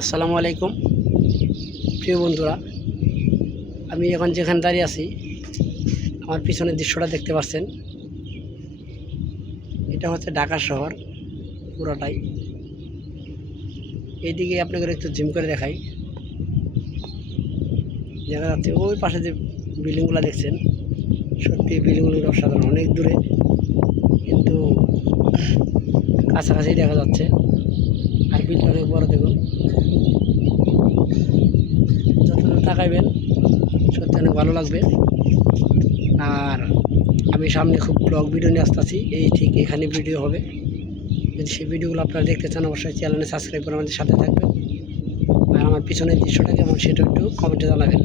আসসালামু আলাইকুম প্রিয় বন্ধুরা, আমি এখন যেখানে দাঁড়িয়ে আছি আমার পিছনের দৃশ্যটা দেখতে পাচ্ছেন। এটা হচ্ছে ঢাকা শহর পুরোটাই। এইদিকে আপনাদের একটু জুম করে দেখাই। দেখা যাচ্ছে ওই পাশে যে বিল্ডিংগুলো দেখছেন, সত্যি বিল্ডিংগুলো অসাধারণ, অনেক দূরে কিন্তু কাছাকাছি দেখা যাচ্ছে। আর বিল্ডিং অনেক বড়, দেখুন যতদূর তাকাইবেন সত্যি অনেক ভালো লাগবে। আর আমি সামনে খুব ব্লগ ভিডিও নিয়ে আসতেছি, এই ঠিক এখানে ভিডিও হবে। যদি সেই ভিডিওগুলো আপনারা দেখতে চান অবশ্যই চ্যানেলে সাবস্ক্রাইব করে আমাদের সাথে থাকবেন। আর আমার পিছনের দৃশ্যটা কেমন সেটা একটু কমেন্টে জানাবেন।